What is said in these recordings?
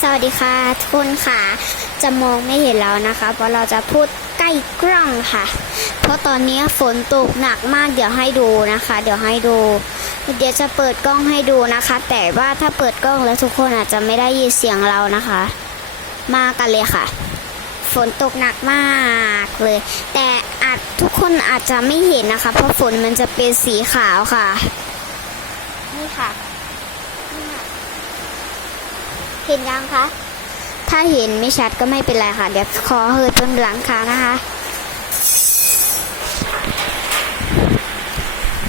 สวัสดีค่ะทุกคนค่ะ จะมองไม่เห็นแล้วนะคะ เพราะเราจะพูดใกล้กล้องค่ะ เพราะตอนนี้ฝนตกหนักมากเดี๋ยวให้ดูนะคะ เดี๋ยวให้ดู เดี๋ยวจะเปิดกล้องให้ดูนะคะ แต่ว่าถ้าเปิดกล้องแล้วทุกคนอาจจะไม่ได้ยินเสียงเรานะคะ มากันเลยค่ะ ฝนตกหนักมากเลย แต่อาจทุกคนอาจจะไม่เห็นนะคะ เพราะฝนมันจะเป็นสีขาวค่ะ นี่ค่ะนี่ค่ะ เห็นยังคะ ถ้าเห็นไม่ชัดก็ไม่เป็นไรค่ะ เดี๋ยวขอเฮิดบนหลังคานะคะ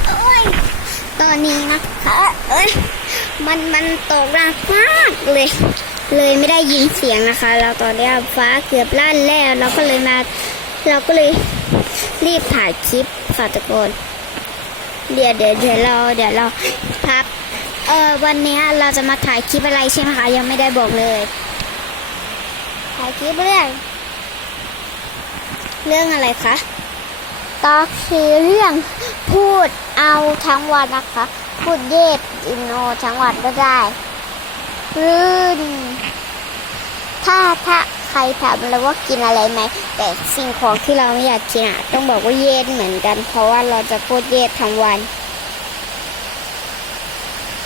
โอ้ยตอนนี้นะคะเอ้ย มันมันตกหนักมากเลย เลยไม่ได้ยินเสียงนะคะ เราตอนนี้ฟ้าเกือบลั่นแล้ว เราก็เลยมา เราก็เลยรีบถ่ายคลิปค่ะทุกนเดี๋ยวเดี๋ยวเดี๋ยวเราเดี๋ยวเราพัก เออวันเนี้ยเราจะมาถ่ายคลิปอะไรใช่ไหมคะ ยังไม่ได้บอกเลย ถ่ายคลิปเรื่อง เรื่องอะไรคะก็คือเรื่องพูดเอาทั้งวันนะคะ พูดเย็ดอินโนทั้งวันก็ได้รื่นถ้าถ้าใครถามเราว่ากินอะไรไหม แต่สิ่งของที่เราไม่อยากกินอะต้องบอกว่าเย็ดเหมือนกัน เพราะว่าเราจะพูดเย็ดทั้งวัน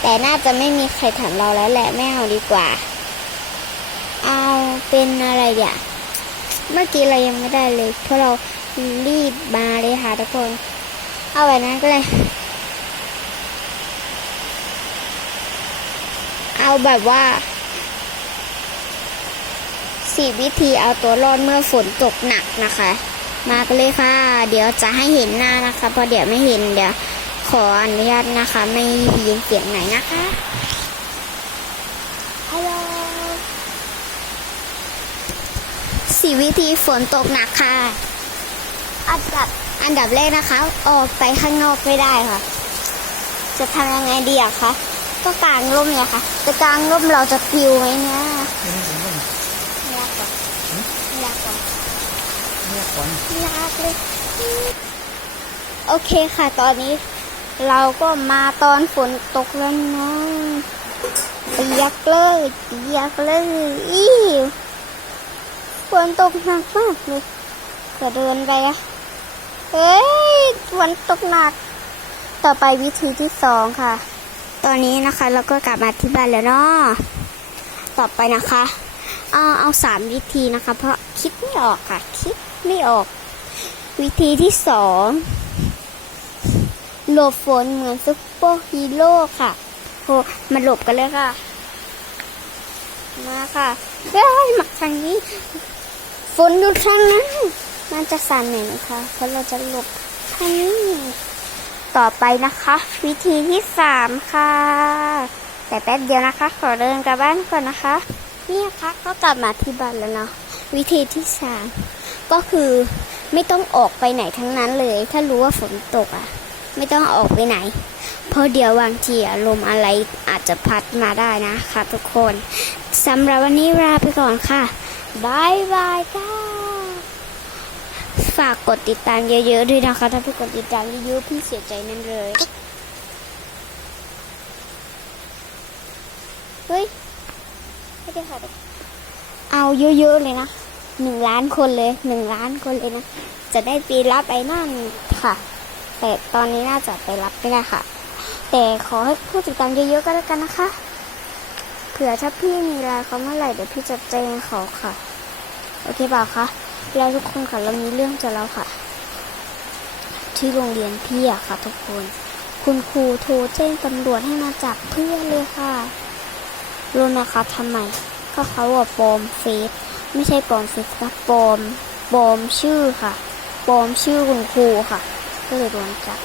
แต่น่าจะไม่มีใครถามเราแล้วแหละไม่เอาดีกว่า เอาเป็นอะไรเดี๋ยวเมื่อกี้เรายังไม่ได้เลย เพราะเรารีบมาเลยค่ะทุกคน เอาแบบนั้นก็เลย เอาแบบว่าสี่วิธีเอาตัวรอดเมื่อฝนตกหนักนะคะ มากันเลยค่ะ เดี๋ยวจะให้เห็นหน้านะคะเพราะเดี๋ยวไม่เห็นเดี๋ยว ขออนุญาตนะคะ ไม่ยินเสียงไหนนะคะฮัลโหลสี่วิธีฝนตกหนักค่ะ อันดับอันดับแรกนะคะ ออกไปข้างนอกไม่ได้ค่ะ จะทำยังไงดีอะคะก็กางร่มเนี่ยค่ะจะกางร่มเราจะปลิวไหมเนี่ยไม่ยากกว่าไม่ยากกว่ายากเลยโอเคค่ะ ตอนนี้ เราก็มาตอนฝนตกแล้วเนาะเปียกเลยเปียกเลยอีฝนตกหนักมากเลยจะเดินไปอะเฮ้ยฝนตกหนัก ต่อไปวิธีที่สองค่ะ ตอนนี้นะคะเราก็กลับมาที่บ้านแล้วเนาะต่อไปนะคะเอาเอาสามวิธีนะคะ เพราะคิดไม่ออกค่ะ คิดไม่ออก วิธีที่สอง หลบฝนเหมือนซุปเปอร์ฮีโร่ค่ะโหมาหลบกันเลยค่ะ มาค่ะเฮ้ยมาทางนี้ ฝนอยู่ทางนั้นมันจะสั่นหน่อยนะคะเพราะเราจะหลบทางนี้ต่อไปนะคะ วิธีที่สามค่ะ แต่แป๊บเดียวนะคะ ขอเดินกลับบ้านก่อนนะคะเนี่ยค่ะก็กลับมาที่บ้านแล้วเนาะวิธีที่สามก็คือไม่ต้องออกไปไหนทั้งนั้นเลย ถ้ารู้ว่าฝนตกอะ ไม่ต้องออกไปไหน เพราะเดี๋ยวบางทีอารมณ์อะไรอาจจะพัดมาได้นะคะทุกคนสำหรับวันนี้ลาไปก่อนค่ะบายบายค่ะฝากกดติดตามเยอะๆด้วยนะคะ ถ้าพี่กดติดตามเยอะๆพี่เสียใจนั่นเลย เฮ้ยไม่ได้ค่ะเอาเยอะๆเลยนะหนึ่งล้านคนเลยหนึ่งล้านคนเลยนะ จะได้ปรับไอ้นั่นค่ะ แต่ตอนนี้น่าจะไปรับไม่ได้ค่ะ แต่ขอให้ผู้ติดตามเยอะๆก็แล้วกันนะคะ เผื่อถ้าพี่มีไลน์เขาเมื่อไหร่เดี๋ยวพี่จะแจ้งเขาค่ะ โอเคเปล่าคะแล้วทุกคนค่ะเรามีเรื่องจะเล่าค่ะ ที่โรงเรียนพี่อะค่ะ ทุกคน คุณครูโทรแจ้งตำรวจให้มาจับเพื่อนเลยค่ะรู้นะคะทำไมก็เขาว่าปลอมเฟซไม่ใช่ปลอมเฟซนะปลอมปลอมชื่อค่ะปลอมชื่อคุณครูค่ะ ก็เลยโดนจับ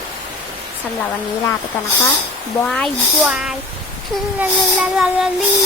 สำหรับวันนี้ลาไปกันนะคะบายบายลาลาลาลาลี